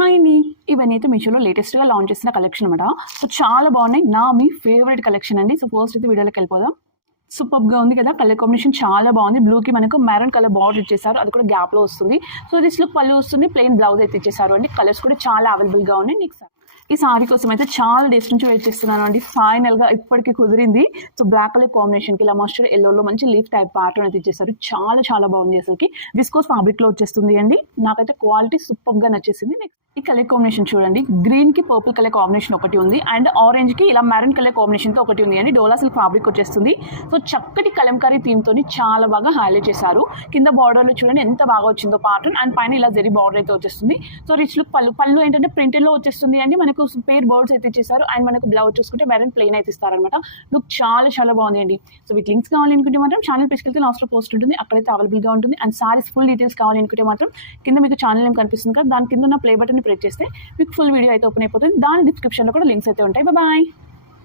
Hi అండి ఇవన్నీ అయితే మీషోలో లేటెస్ట్గా లాంచ్ చేసిన కలెక్షన్ అనమాట సో చాలా బాగున్నాయి. నా మీ ఫేవరెట్ కలెక్షన్ అండి. సో ఫస్ట్ అయితే వీడియోలోకి వెళ్ళిపోదాం. సూపర్గా ఉంది కదా. కలర్ కాంబినేషన్ చాలా బాగుంది. బ్లూకి మనకు మెరూన్ కలర్ బార్డర్ ఇచ్చేసారు అది కూడా గ్యాప్లో వస్తుంది. సో దిస్ లుక్ పళ్ళు వస్తుంది. ప్లెయిన్ బ్లౌజ్ అయితే ఇచ్చేసారు అండి. కలర్స్ కూడా చాలా అవైలబుల్గా ఉన్నాయి. నెక్స్ట్ ఈ సారీ కోసం అయితే చాలా డేస్ నుంచి వెయిట్ చేస్తున్నాను అండి. ఫైనల్గా ఇప్పటికి కుదిరింది. సో బ్లాక్ కలర్ కాంబినేషన్కి ఇలా మస్టర్డ్ ఎల్లోలో మంచి లీఫ్ టైప్ ప్యాటర్న్ అయితే ఇచ్చేసారు. చాలా చాలా బాగుంది అసలుకి. విస్కోస్ ఫ్యాబ్రిక్లో వచ్చేస్తుంది అండి. నాకైతే క్వాలిటీ సూపర్గా నచ్చేసింది. నెక్స్ట్ ఈ కలర్ కాంబినేషన్ చూడండి. గ్రీన్కి పర్పుల్ కలర్ కాంబినేషన్ ఒకటి ఉంది. అండ్ ఆరెంజ్కి ఇలా మెరూన్ కలర్ కాంబినేషన్తో ఒకటి ఉంది అండి. డోలా సిల్క్ ఫ్యాబ్రిక్ వచ్చేస్తుంది. సో చక్కటి కలంకారీ థీమ్ తోని చాలా బాగా హైలైట్ చేశారు. కింద బార్డర్లో చూడండి ఎంత బాగా వచ్చిందో పాటర్న్ అండ్ పైన ఇలా జరి బార్డర్ అయితే వచ్చేస్తుంది. సో రిచ్ లుక్ పళ్ళు. పళ్ళు ఏంటంటే ప్రింటెడ్లో వచ్చేస్తుంది అండి. మనకు పేర్ బర్డ్స్ అయితే ఇచ్చేసారు. అండ్ మనకు బ్లౌజ్ చూసుకుంటే మెరూన్ ప్లెయిన్ అయితే ఇస్తారనమాట లుక్ చాలా చాలా బాగుంది అండి సో వీటి లింక్స్ కావాలనుకుంటే మాత్రం ఛానల్ తీసుకెళ్తే లాస్ట్ పోస్ట్ ఉంటుంది. అక్కడైతే అవైలబుల్గా ఉంటుంది. అండ్ సారీస్ ఫుల్ డీటెయిల్స్ కావాలి అనుకుంటే మాత్రం కింద మీకు ఛానల్ ఏం కనిపిస్తుంది కదా దాని కింద ఉన్న ప్లే బటన్ ప్రెస్ చేస్తే మీకు ఫుల్ వీడియో అయితే ఓపెన్ అయిపోతుంది. దాని డిస్క్రిప్షన్లో కూడా లింక్స్ అయితే ఉంటాయి. బాయ్